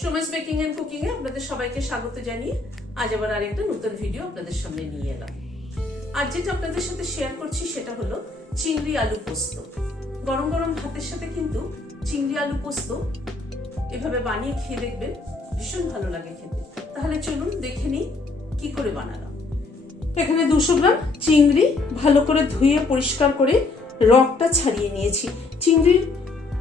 Somesh baking and cooking এ আপনাদের সবাইকে স্বাগত জানিয়ে আজ আবার আরেকটা নতুন ভিডিও আপনাদের সামনে নিয়ে এলাম। আজ যেটা আপনাদের সাথে শেয়ার করছি সেটা হলো চিংড়ি আলু পোস্ত। গরম গরম ভাতের সাথে কিন্তু চিংড়ি আলু পোস্ত এভাবে বানিয়ে খেয়ে দেখবেন, ভীষণ ভালো লাগে খেতে। তাহলে চলুন দেখে নিই কি করে বানালাম। এখানে 200 গ্রাম চিংড়ি ভালো করে ধুয়ে পরিষ্কার করে রগটা ছাড়িয়ে নিয়েছি। চিংড়ির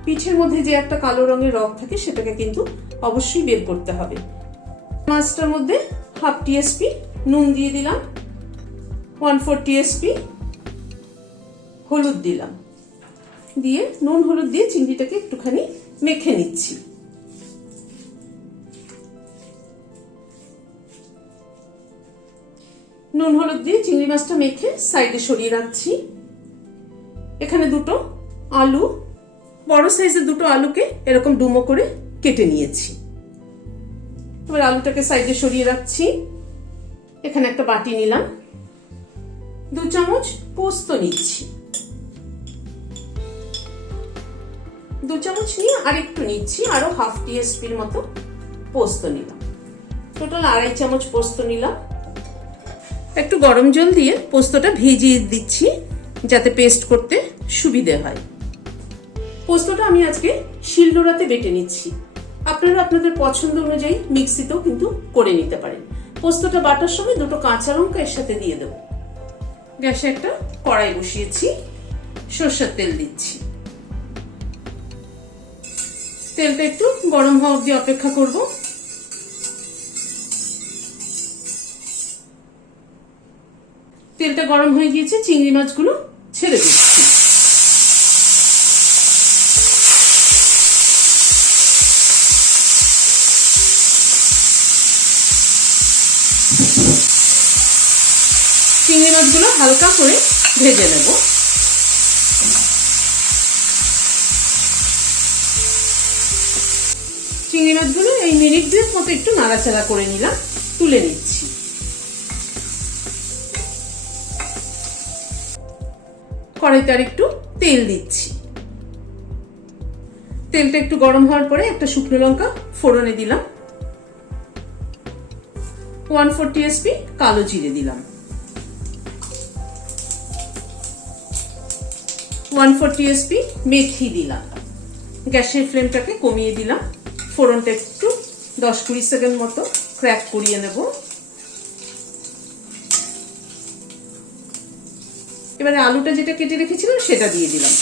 পিঠের মধ্যে যে একটা কালো রঙের রগ থাকে সেটাকে কিন্তু অবশ্যই বের করতে হবে। মাছটার মধ্যে হাফ টিএসপি নুন দিয়ে দিলাম, 1/4 টিএসপি হলুদ দিলাম, দিয়ে নুন হলুদ দিয়ে চিংড়িটাকে একটুখানি মেখে নিচ্ছি। নুন হলুদ দিয়ে চিংড়ি মাছটা মেখে সাইডে সরিয়ে রাখছি। এখানে দুটো আলু, বড় সাইজের দুটো আলুকে এরকম ডুমো করে কেটে নিয়েছি। এবার আলুটাকে সাইডে সরিয়ে রাখছি। এখানে একটা বাটি নিলাম, 2 চামচ পোস্ত নিচ্ছি, 2 চামচ নিয়ে আর একটু নিচ্ছি, আরো হাফ টিএসপির মতো পোস্ত নিলাম। টোটাল 2.5 চামচ পোস্ত নিলাম। একটু গরম জল দিয়ে পোস্তটা ভিজিয়ে দিচ্ছি যাতে পেস্ট করতে সুবিধে হয়। পোস্তটা আমি আজকে শিলনোড়াতে বেটে নিচ্ছি। আপনারা আপনাদের পছন্দ অনুযায়ী মিক্সিতেও কিন্তু করে নিতে পারেন। পোস্তটা বাটার সময় 2টো কাঁচা লঙ্কা এর সাথে দিয়ে দেব। গ্যাসে একটা কড়াই বসিয়েছি, সরষের তেল দিচ্ছি। তেলটা একটু গরম হওয়া অবধি অপেক্ষা করব। তেলটা গরম হয়ে গিয়েছে, চিংড়ি মাছগুলো ছেড়ে দিচ্ছি। চিংড়ি মাছগুলো হালকা করে ভেজে নেব। চিংড়ি মাছগুলো এই মিনিট 2 মতো একটু নাড়াচাড়া করে নিলাম, তুলে নিচ্ছি। কড়াইতে আর একটু তেল দিচ্ছি। তেলটা একটু গরম হওয়ার পরে একটা শুকনো লঙ্কা ফোড়নে দিলাম, 1/4 টিএসপি কালো জিরে দিলাম, 1/4 টিএসপি মেথি দিলাম। গ্যাসের ফ্লেমটাকে কমিয়ে দিলাম। ফোড়নটা একটু 10-20 সেকেন্ড মতো ক্র্যাক করিয়ে নেব। এবারে আলুটা যেটা কেটে রেখেছিলাম সেটা দিয়ে দিলাম।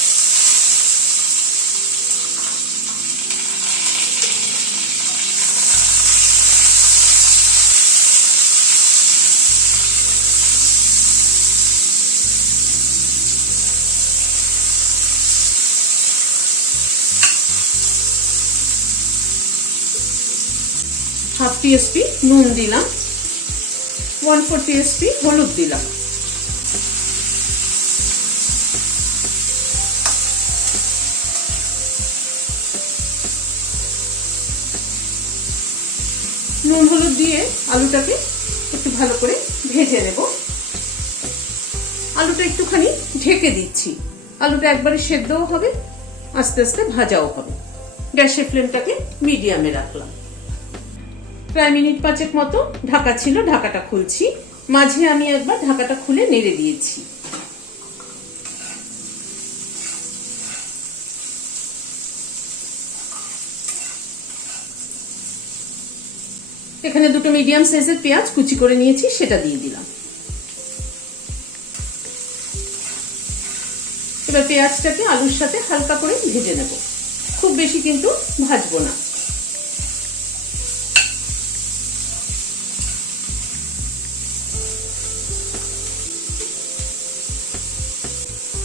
হাফ টিএসপি নুন দিলাম, 1/4 টিএসপি হলুদ দিলাম। নুন হলুদ দিয়ে আলুটাকে একটু ভালো করে ভেজে নেব। আলুটা একটুখানি ঢেকে দিচ্ছি। আলুটা একবারে সেদ্ধও হবে, আস্তে আস্তে ভাজাও হবে। গ্যাসের ফ্লেমটাকে মিডিয়ামে রাখলাম। প্রায় মিনিট 5 মতো ঢাকা ছিল, ঢাকাটা খুলছি। মাঝে আমি একবার ঢাকাটা খুলে নেড়ে দিয়েছি। এখানে 2টো মিডিয়াম সাইজের পেঁয়াজ কুচি করে নিয়েছি, সেটা দিয়ে দিলাম। এবার পেঁয়াজটাকে আলুর সাথে হালকা করে ভেজে নেব, খুব বেশি কিন্তু ভাজবো না।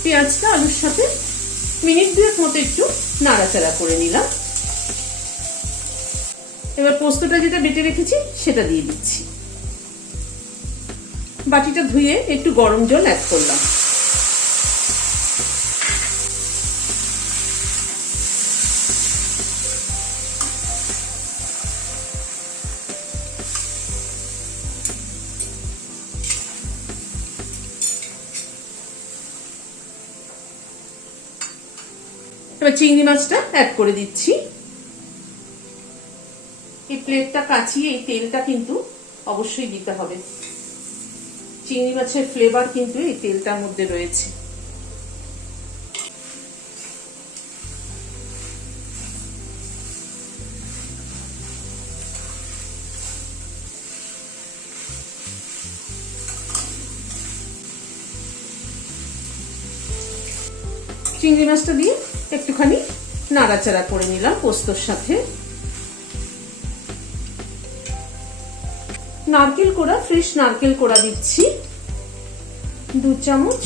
পেঁয়াজটা আলুর সাথে মিনিট 2 মতো একটু নাড়াচাড়া করে নিলাম। এবার পোস্তটা যেটা বেটে রেখেছি সেটা দিয়ে দিচ্ছি। বাটিটা ধুয়ে একটু গরম জল অ্যাড করলাম। এবার চিংড়ি মাছটা অ্যাড করে দিচ্ছি। এই প্লেটটা কাচিয়ে এই তেলটা কিন্তু অবশ্যই দিতে হবে। চিংড়ি মাছের ফ্লেভার কিন্তু এই তেলটার মধ্যে রয়েছে। চিংড়ি মাছটা দিয়ে একটুখানি নাড়াচাড়া করে নিলাম পোস্তর সাথে। নারকেল কোড়া, ফ্রেশ নারকেল কোড়া দিচ্ছি 2 চামচ,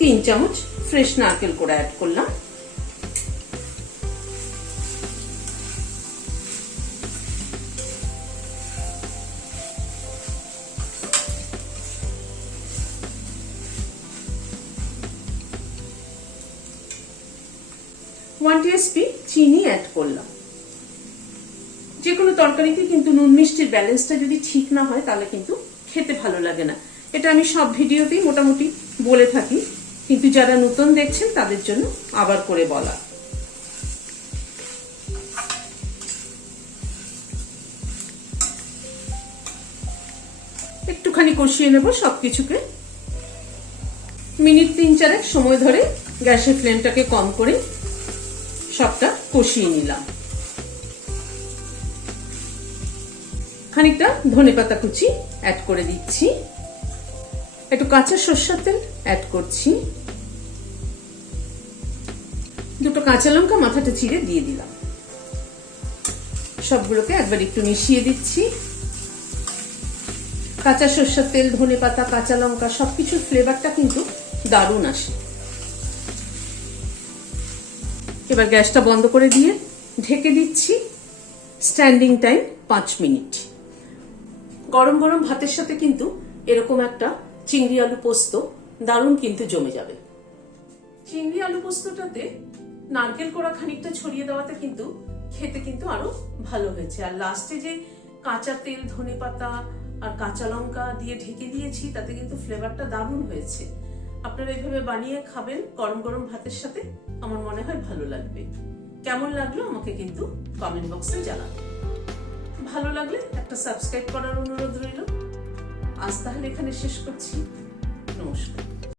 3 চামচ ফ্রেশ নারকেল কোড়া অ্যাড করলাম। ওয়ান টিস্পুন চিনি অ্যাড করলাম। যে কোনো তরকারিতে কিন্তু নুন মিষ্টির ব্যালেন্সটা যদি ঠিক না হয় তাহলে কিন্তু খেতে ভালো লাগে না। এটা আমি সব ভিডিওতেই মোটামুটি বলে থাকি, কিন্তু যারা নতুন দেখছেন তাদের জন্য আবার করে বলা। একটুখানি কষিয়ে নেব সবকিছুকে। মিনিট 3-4 সময় ধরে গ্যাসের ফ্লেমটাকে কম করে সবটা কষিয়ে নিলাম। খানিকটা ধনেপাতা কুচি অ্যাড করে দিচ্ছি, একটু কাঁচা সরষের তেল অ্যাড করছি, 2টো কাঁচা লঙ্কা মাথাটা চিড়ে দিয়ে দিলাম। সবগুলোকে একবার একটু মিশিয়ে দিচ্ছি। কাঁচা সরষের তেল, ধনেপাতা, কাঁচা লঙ্কা সবকিছুর ফ্লেভারটা কিন্তু দারুণ আসে। এবার গ্যাসটা বন্ধ করে দিয়ে ঢেকে দিচ্ছি। Standing time 5 minute. গরম গরম ভাতের সাথে কিন্তু এরকম একটা চিংড়ি আলু পোস্ত দারুণ কিন্তু জমে যাবে। চিংড়ি আলু পোস্তটাতে নারকেল কোড়া খানিকটা ছড়িয়ে দেওয়াতে কিন্তু খেতে কিন্তু আরো ভালো হয়েছে। আর লাস্টে যে কাঁচা তেল, ধনেপাতা আর কাঁচা লঙ্কা দিয়ে ঢেকে দিয়েছি তাতে কিন্তু ফ্লেভারটা দারুণ হয়েছে। আপনারা এইভাবে বানিয়ে খাবেন গরম গরম ভাতের সাথে, আমার মনে হয় ভালো লাগবে। কেমন লাগলো আমাকে কিন্তু কমেন্ট বক্সে জানাবেন। ভালো লাগলে একটা সাবস্ক্রাইব করার অনুরোধ রইল। আজ তাহলে এখানে শেষ করছি। নমস্কার।